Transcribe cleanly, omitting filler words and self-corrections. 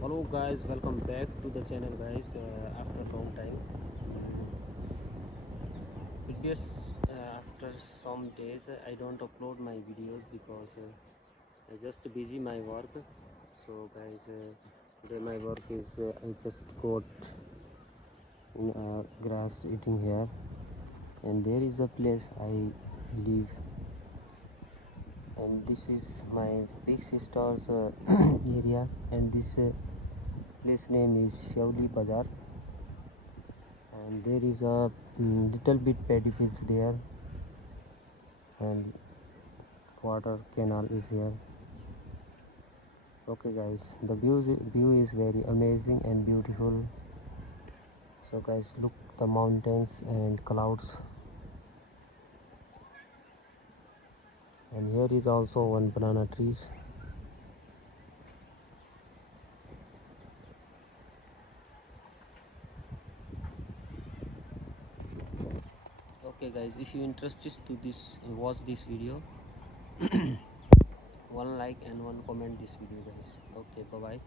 Hello guys, welcome back to the channel guys. After long time, previous after some days I don't upload my videos because I just busy my work. So guys, today my work is I just got in grass eating here, and there is a place I live, and this is my big sister's area, and this place name is Shauli Bazar, and there is a little bit paddy fields there, and water canal is here. Okay guys, the view is very amazing and beautiful. So guys, look the mountains and clouds, and here is also one banana trees. Okay guys, if you interested to this watch this video, one like and one comment this video guys. Okay, bye bye.